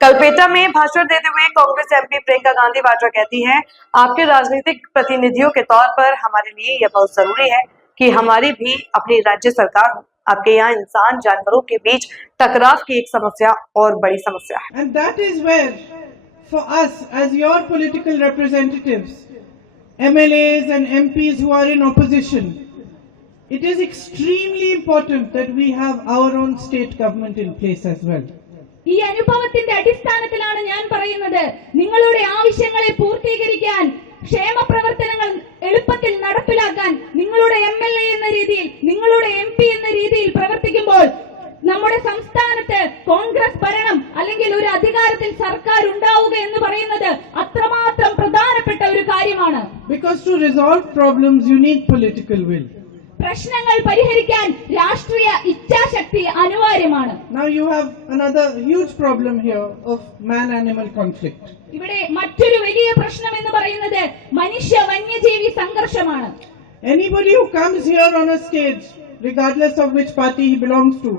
कलपेटा में भाषण देते हुए कांग्रेस एमपी प्रियंका गांधी वाड्रा कहती हैं, आपके राजनीतिक प्रतिनिधियों के तौर पर हमारे लिए यह बहुत जरूरी है कि हमारी भी अपनी राज्य सरकार हो। आपके यहाँ इंसान जानवरों के बीच टकराव की एक समस्या और बड़ी समस्या है। And that is where, for us as your political representatives, MLAs and MPs who are in opposition, it is extremely important that we have our own state government in place as well. ഈ അനുഭവത്തിന്റെ അടിസ്ഥാനത്തിലാണ് ഞാൻ പറയുന്നത്, നിങ്ങളുടെ ആവശ്യങ്ങളെ പൂർത്തീകരിക്കാൻ, ക്ഷേമ പ്രവർത്തനങ്ങൾ എളുപ്പത്തിൽ നടപ്പിലാക്കാൻ നിങ്ങളുടെ MLA എന്ന രീതിയിൽ, നിങ്ങളുടെ MP എന്ന രീതിയിൽ പ്രവർത്തിക്കുമ്പോൾ നമ്മുടെ സംസ്ഥാനത്ത് കോൺഗ്രസ് ഭരണം അല്ലെങ്കിൽ ഒരു അധികാരത്തിൽ സർക്കാർ ഉണ്ടാവുക എന്ന് പറയുന്നത് അത്രമാത്രം പ്രധാനപ്പെട്ട ഒരു കാര്യമാണ്. Because to resolve problems you need political will. പ്രശ്നങ്ങൾ പരിഹരിക്കാൻ രാഷ്ട്രീയ ഇച്ഛാശക്തി അനിവാര്യമാണ്. Now you have another huge problem here of man-animal conflict. ഇവിടെ മറ്റൊരു വലിയ പ്രശ്നം എന്ന് പറയുന്നത് മനുഷ്യ വന്യജീവി സംഘർഷമാണ്. Anybody who comes here on a stage, regardless of which party he belongs to,